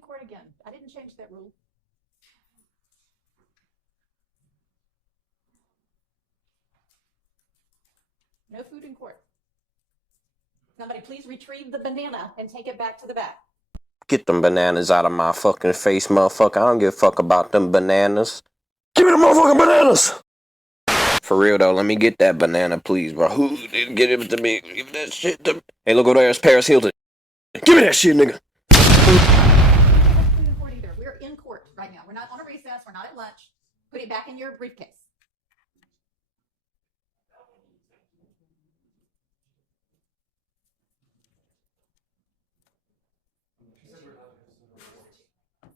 in court again. I didn't change that rule. No food in court. Somebody please retrieve the banana and take it back to the back. Get them bananas out of my fucking face, motherfucker. I don't give a fuck about them bananas. Give me the motherfucking bananas! For real though, let me get that banana, please, bro. Who didn't get it to me? Give that shit to me. Hey, look over there, it's Paris Hilton. Give me that shit, nigga. We're in court right now. We're not on a recess. We're not at lunch. Put it back in your briefcase.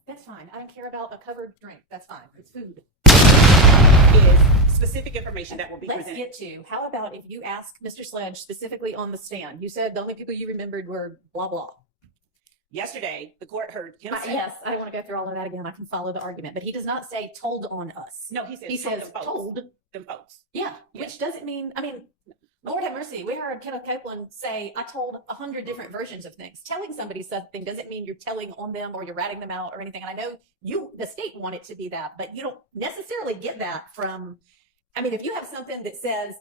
That's fine. I don't care about a covered drink. That's fine. It's food. Is specific information that will be presented. Let's get to, how about if you ask Mr. Sledge specifically on the stand? You said the only people you remembered were blah, blah. Yesterday, the court heard him say. Yes, I don't want to go through all of that again. I can follow the argument, but he does not say told on us. No, he says told them folks. Yeah, which doesn't mean, I mean, Lord have mercy. We heard Kenneth Copeland say, I told 100 different versions of things. Telling somebody something doesn't mean you're telling on them or you're ratting them out or anything. And I know the state want it to be that, but you don't necessarily get that from, I mean, if you have something that says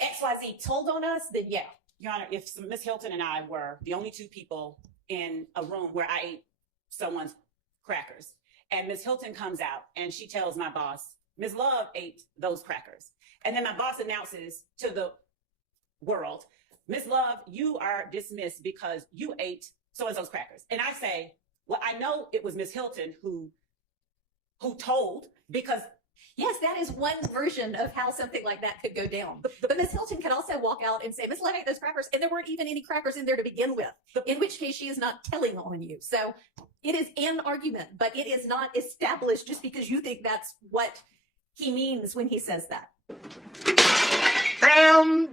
XYZ told on us, then yeah. Your Honor, if Ms. Hilton and I were the only two people in a room where I ate someone's crackers, and Ms. Hilton comes out and she tells my boss, Ms. Love ate those crackers. And then my boss announces to the world, Ms. Love, you are dismissed because you ate so-and-so's crackers. And I say, well, I know it was Ms. Hilton who told, because yes, that is one version of how something like that could go down. But Ms. Hilton could also walk out and say, Ms. Love ate those crackers, and there weren't even any crackers in there to begin with, in which case she is not telling on you. So it is an argument, but it is not established just because you think that's what he means when he says that. Damn!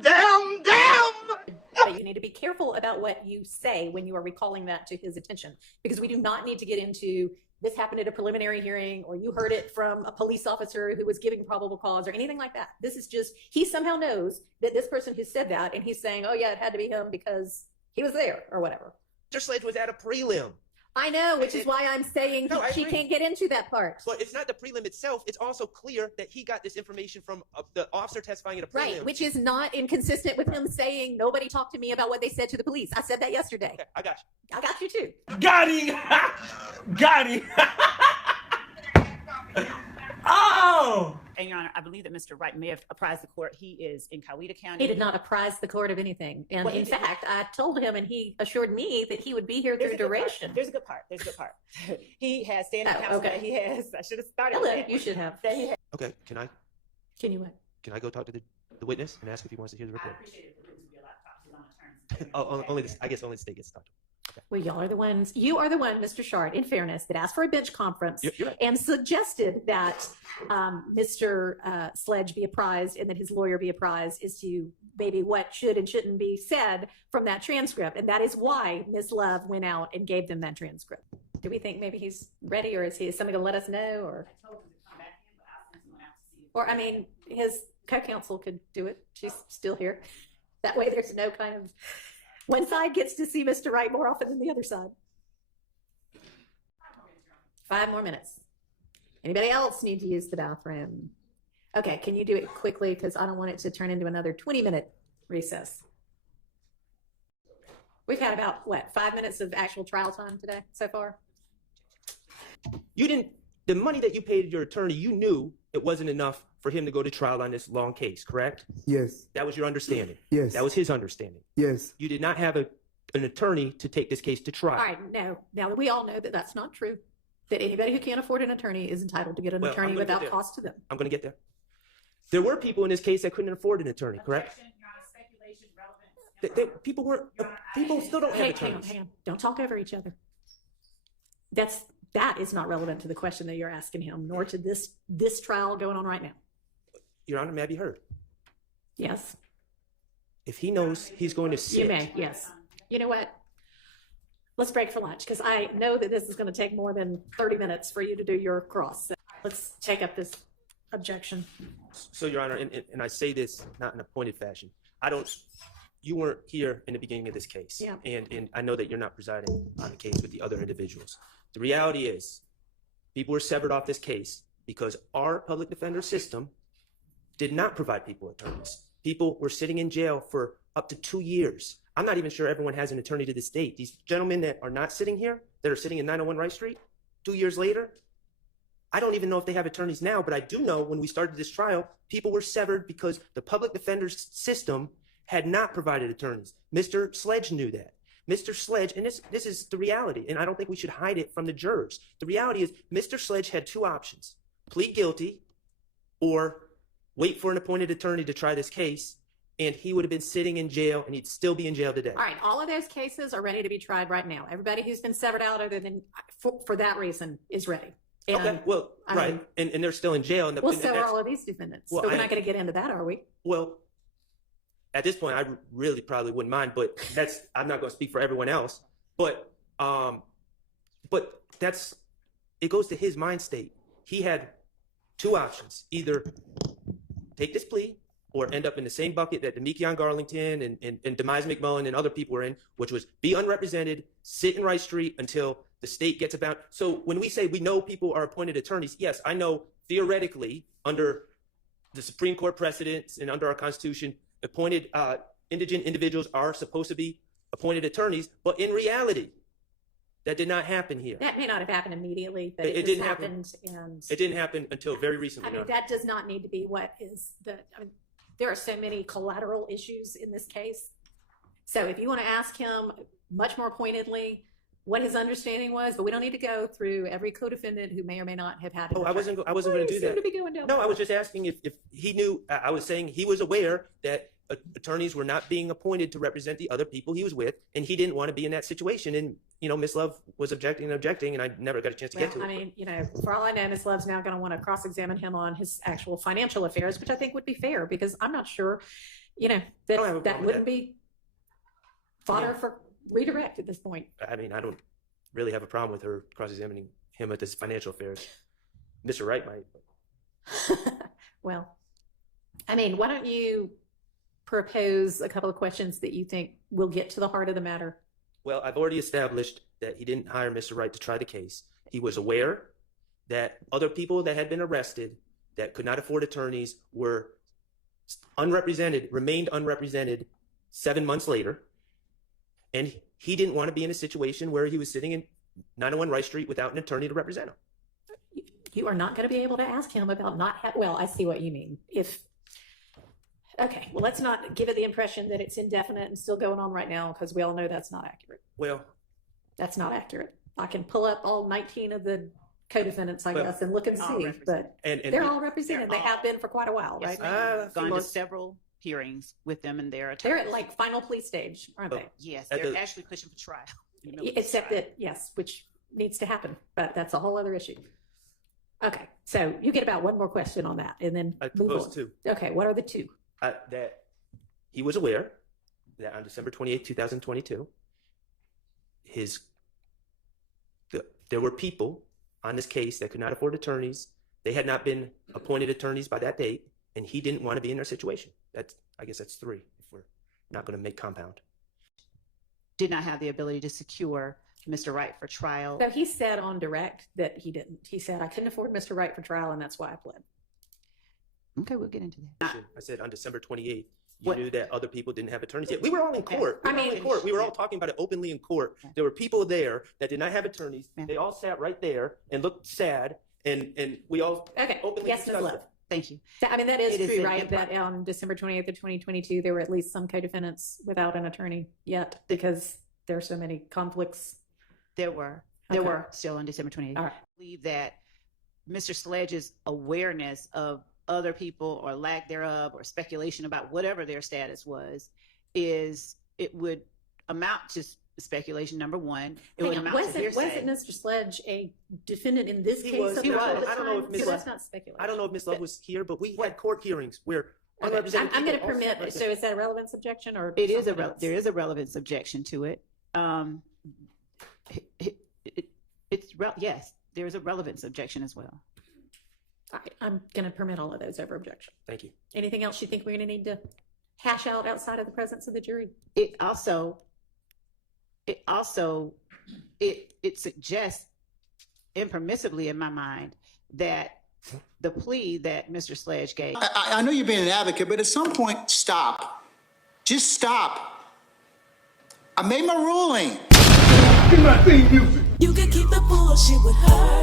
But you need to be careful about what you say when you are recalling that to his attention, because we do not need to get into this happened at a preliminary hearing, or you heard it from a police officer who was giving probable cause or anything like that. This is just, he somehow knows that this person has said that, and he's saying, oh yeah, it had to be him because he was there or whatever. Mr. Sledge was at a prelim. I know, which is why I'm saying she can't get into that part. But it's not the prelim itself. It's also clear that he got this information from the officer testifying at a prelim. Right, which is not inconsistent with him saying, nobody talked to me about what they said to the police. I said that yesterday. Okay, I got you. I got you too. Got him! Got him! Oh! And Your Honor, I believe that Mr. Wright may have apprised the court. He is in Coweta County. He did not apprise the court of anything. And in fact, I told him, and he assured me that he would be here through duration. There's a good part. He has standing counsel. Okay. He has, I should have started Hello, with that. you should have. That he has. Okay, can you what? I go talk to the witness and ask if he wants to hear the I report? appreciate it. It would be a lot of talk. He's on the terms. Oh, only I guess only the state gets to talk to him. Okay. Well, you are the one, Mr. Shard, in fairness, that asked for a bench conference You're right. and suggested that Mr. Sledge be apprised and that his lawyer be apprised as to maybe what should and shouldn't be said from that transcript. And that is why Ms. Love went out and gave them that transcript. Do we think maybe he's ready, or is somebody going to let us know? Or, I told him to come back in, but I'll send someone out to see. or I mean, his co-counsel could do it. She's still here. That way there's no kind of, one side gets to see Mr. Wright more often than the other side. 5 more minutes. Anybody else need to use the bathroom? Okay, can you do it quickly, because I don't want it to turn into another 20-minute recess. We've had about, 5 minutes of actual trial time today so far? The money that you paid your attorney, you knew it wasn't enough for him to go to trial on this long case, correct? Yes. That was your understanding? Yes. That was his understanding? Yes. You did not have an attorney to take this case to trial? All right, no. Now, we all know that that's not true. That anybody who can't afford an attorney is entitled to get an Well, attorney I'm gonna get without there. cost to them. I'm going to get there. There were people in this case that couldn't afford an attorney, correct? Objection, Your Honor, speculation, relevant. People still don't have Hang attorneys. on. Don't talk over each other. That is not relevant to the question that you're asking him, nor to this trial going on right now. Your Honor, may I be heard? Yes, If he knows he's going to sit. you may. Yes. You know what? Let's break for lunch, because I know that this is going to take more than 30 minutes for you to do your cross. So let's take up this objection. So, Your Honor, and I say this not in a pointed fashion. you weren't here in the beginning of this case. Yeah. And I know that you're not presiding on the case with the other individuals. The reality is, people were severed off this case because our public defender system did not provide people attorneys. People were sitting in jail for up to 2 years. I'm not even sure everyone has an attorney to this date. These gentlemen that are not sitting here, that are sitting in 901 Wright Street, 2 years later, I don't even know if they have attorneys now, but I do know when we started this trial, people were severed because the public defender's system had not provided attorneys. Mr. Sledge knew that. Mr. Sledge, and this is the reality, and I don't think we should hide it from the jurors. The reality is Mr. Sledge had two options: plead guilty or wait for an appointed attorney to try this case, and he would have been sitting in jail, and he'd still be in jail today. All right, all of those cases are ready to be tried right now. Everybody who's been severed out other than for that reason is ready. And, Okay, well, right, and they're still in jail. And well, so are all of these defendants. Well, but we're not going to get into that, are we? Well, at this point, I really probably wouldn't mind, but I'm not going to speak for everyone else. But that's, it goes to his mind state. He had two options: either take this plea or end up in the same bucket that Demekion Garlington and Demise McMullen and other people were in, which was be unrepresented, sit in Rice Street until the state gets about. So when we say we know people are appointed attorneys, yes, I know theoretically under the Supreme Court precedents and under our Constitution, appointed indigent individuals are supposed to be appointed attorneys, but in reality, that did not happen here. That may not have happened immediately, but It it didn't just happen. happened. And It didn't happen until very recently. I mean, that does not need to be what is there are so many collateral issues in this case. So if you want to ask him much more pointedly what his understanding was, but we don't need to go through every co-defendant who may or may not have had an Oh, I wasn't attorney. going to do You seem that. to be going down No, that I was road. just asking if he knew. I was saying he was aware that attorneys were not being appointed to represent the other people he was with, and he didn't want to be in that situation. And Miss Love was objecting, and I never got a chance to get to Well, it. I mean, for all I know, Ms. Love's now going to want to cross-examine him on his actual financial affairs, which I think would be fair because I'm not sure, don't have a that problem with wouldn't that. be fodder Yeah. for redirect at this point. I mean, I don't really have a problem with her cross-examining him at his financial affairs. Mr. Wright might. Well, I mean, why don't you propose a couple of questions that you think will get to the heart of the matter? Well, I've already established that he didn't hire Mr. Wright to try the case. He was aware that other people that had been arrested that could not afford attorneys were remained unrepresented 7 months later. And he didn't want to be in a situation where he was sitting in 901 Rice Street without an attorney to represent him. You are not going to be able to ask him about well, I see what you mean. Okay, well, let's not give it the impression that it's indefinite and still going on right now, because we all know that's not accurate. Well, That's not accurate. I can pull up all 19 of the co-defendants, I But- guess, and look and All see, represented. but and they're all represented. They they're have all- been for quite a while, Yes, right? ma'am. a few Gone to months. several hearings with them and their attorneys. They're at like final plea stage, aren't Oh. they? Yes, At they're the- actually pushing for trial. in the middle of this Except trial. that, yes, which needs to happen, but that's a whole other issue. Okay, so you get about one more question on that and then I move propose on. to Okay, what are the two? that he was aware that on December 28, 2022, there were people on this case that could not afford attorneys. They had not been appointed attorneys by that date, and he didn't want to be in their situation. I guess that's three, if we're not going to make compound. Did not have the ability to secure Mr. Wright for trial. So he said on direct that he didn't. He said, I couldn't afford Mr. Wright for trial, and that's why I pled. Okay, we'll get into that. I said on December 28th, you What- knew that other people didn't have attorneys. Yeah, we were all in court. I We were all mean- in court. We were all talking about it openly in court. Yeah. There were people there that did not have attorneys. Yeah. They all sat right there and looked sad, and we all Okay, openly yes, Ms. discussed Love. it. Thank you. I mean, that is It is true, an right? That improper- on December 28th of 2022, there were at least some co-defendants without an attorney yet because there are so many conflicts. There were Okay. still on December 28th. All right. I believe that Mr. Sledge's awareness of other people or lack thereof or speculation about whatever their status was it would amount to speculation, number one. It would Hang on, amount to hearsay. wasn't Mr. Sledge a defendant in this He case? was. at He the was. time? I don't know if Ms. So that's Love- not speculation. I don't know if Ms. Love was here, but we What- had court hearings where Okay, unrepresented I'm going to people all sat permit, right so there. is that a relevance objection or? It is something else? there is a relevance objection to it. Yes, there is a relevance objection as well. All right, I'm going to permit all of those over objection. Thank you. Anything else you think we're going to need to hash out outside of the presence of the jury? It suggests impermissibly in my mind that the plea that Mr. Sledge gave. I know you're being an advocate, but at some point, stop. Just stop. I made my ruling. Give my theme music. You can keep the bullshit with her.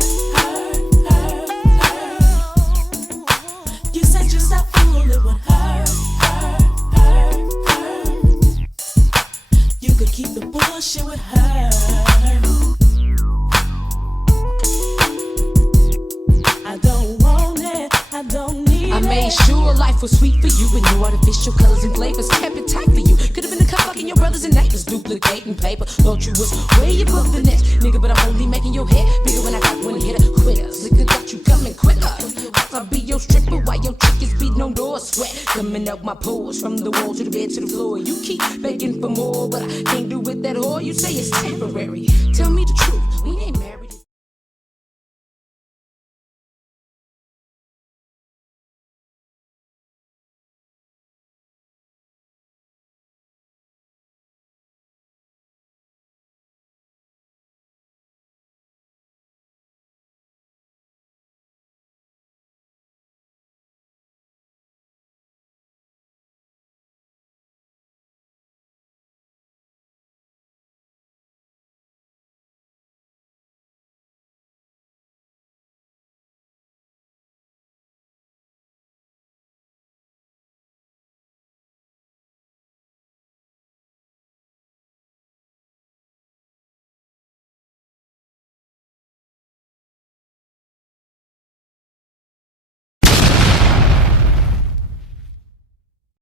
You said you stopped fooling with her. You could keep the bullshit with her. I don't want it, I don't need it. I made sure life was sweet for you with no artificial colors and flavors. Kept it tight for you. Could have been the cup fucking your brothers and neighbors, duplicating paper. Thought you was way above the next nigga, but I'm only making your head bigger when I got one hitter. Quitters, nigga got you coming quicker. I'll be your stripper while your chick is beating on doors. Sweat coming out my pores from the wall to the bed to the floor. You keep begging for more, but I can't do with that whore. You say it's temporary. Tell me